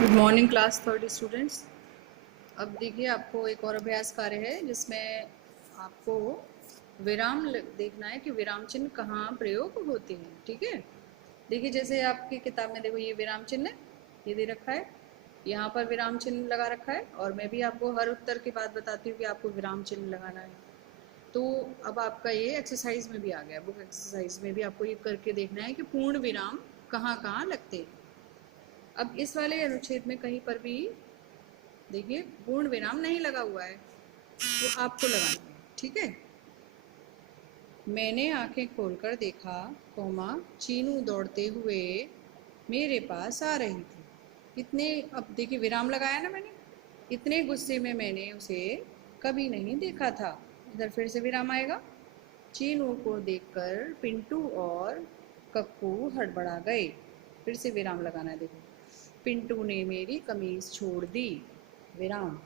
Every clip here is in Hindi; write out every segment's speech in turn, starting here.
Good morning class 30 students. अब देखिए आपको एक और अभ्यास कार्य है जिसमें आपको देखना है कि विराम चिन्ह कहाँ प्रयोग होते हैं। ठीक है, देखिए जैसे आपकी किताब में देखो ये विराम चिन्ह है, ये दे रखा है, यहाँ पर विराम चिन्ह लगा रखा है और मैं भी आपको हर उत्तर के बाद बताती हूँ कि आपको विराम चिन्ह लगाना है। तो अब आपका ये एक्सरसाइज में भी आ गया, बुक एक्सरसाइज में भी आपको ये करके देखना है कि पूर्ण विराम कहाँ कहाँ लगते हैं। अब इस वाले अनुच्छेद में कहीं पर भी देखिए पूर्ण विराम नहीं लगा हुआ है, तो आपको लगाना है। ठीक है, मैंने आंखें खोलकर देखा, कोमा चीनू दौड़ते हुए मेरे पास आ रही थी। इतने, अब देखिए विराम लगाया ना मैंने, इतने गुस्से में मैंने उसे कभी नहीं देखा था। इधर फिर से विराम आएगा। चीनू को देखकर पिंटू और कक्कू हड़बड़ा गए। फिर से विराम लगाना है। देखो, पिंटू ने मेरी कमीज छोड़ दी, विराम।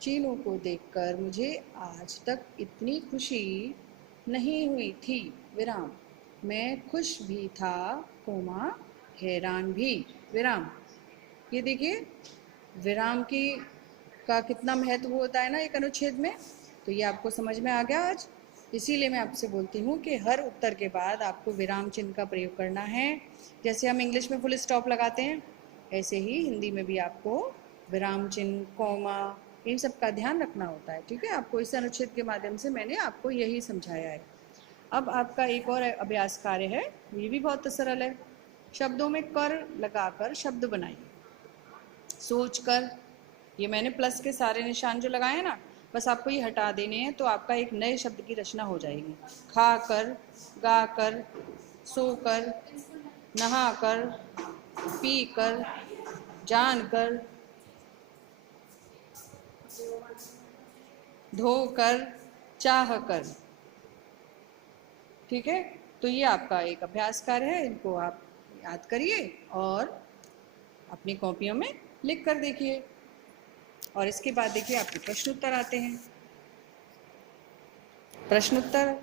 चीनू को देखकर मुझे आज तक इतनी खुशी नहीं हुई थी, विराम। मैं खुश भी था, कोमा हैरान भी, विराम। ये देखिए विराम की का कितना महत्व होता है ना एक अनुच्छेद में। तो ये आपको समझ में आ गया आज। इसीलिए मैं आपसे बोलती हूँ कि हर उत्तर के बाद आपको विराम चिन्ह का प्रयोग करना है। जैसे हम इंग्लिश में फुल स्टॉप लगाते हैं, ऐसे ही हिंदी में भी आपको विराम चिन्ह, कॉमा, इन सब का ध्यान रखना होता है। ठीक है, आपको इस अनुच्छेद के माध्यम से मैंने आपको यही समझाया है। अब आपका एक और अभ्यास कार्य है, ये भी बहुत सरल है। शब्दों में कर लगाकर शब्द बनाइए। सोचकर, ये मैंने प्लस के सारे निशान जो लगाए हैं ना, बस आपको ये हटा देने हैं, तो आपका एक नए शब्द की रचना हो जाएगी। खा कर, गा कर, सो कर, नहा कर, पी कर, जान कर, धो कर, चाह कर। ठीक है, तो ये आपका एक अभ्यास कार्य है, इनको आप याद करिए और अपनी कॉपियों में लिख कर देखिए। और इसके बाद देखिए आपके प्रश्न उत्तर आते हैं। प्रश्न उत्तर: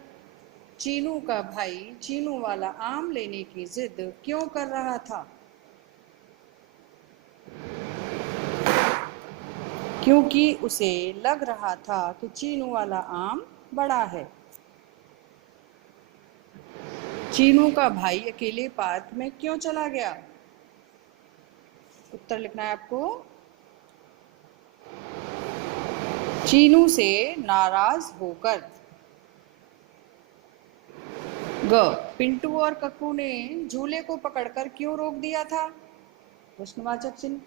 चीनू का भाई चीनू वाला आम लेने की जिद क्यों कर रहा था? क्योंकि उसे लग रहा था कि चीनू वाला आम बड़ा है। चीनू का भाई अकेले पार्क में क्यों चला गया? उत्तर लिखना है आपको। चीनू से नाराज होकर। ग, पिंटू और कक्कू ने झूले को पकड़कर क्यों रोक दिया था? प्रश्नवाचक चिन्ह।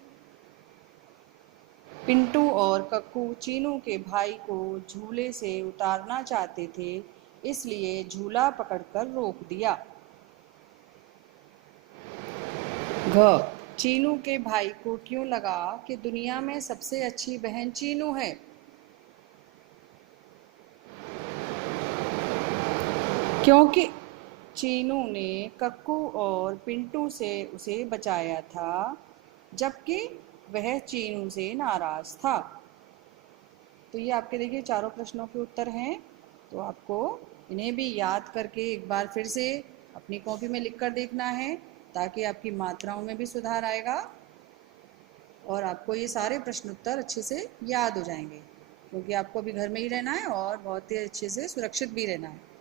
पिंटू और कक्कू चीनू के भाई को झूले से उतारना चाहते थे, इसलिए झूला पकड़कर रोक दिया। घ, चीनू के भाई को क्यों लगा कि दुनिया में सबसे अच्छी बहन चीनू है? क्योंकि चीनू ने कक्कू और पिंटू से उसे बचाया था, जबकि वह चीनू से नाराज था। तो ये आपके देखिए चारों प्रश्नों के उत्तर हैं। तो आपको इन्हें भी याद करके एक बार फिर से अपनी कॉपी में लिख कर देखना है, ताकि आपकी मात्राओं में भी सुधार आएगा और आपको ये सारे प्रश्न उत्तर अच्छे से याद हो जाएंगे, क्योंकि आपको अभी घर में ही रहना है और बहुत ही अच्छे से सुरक्षित भी रहना है।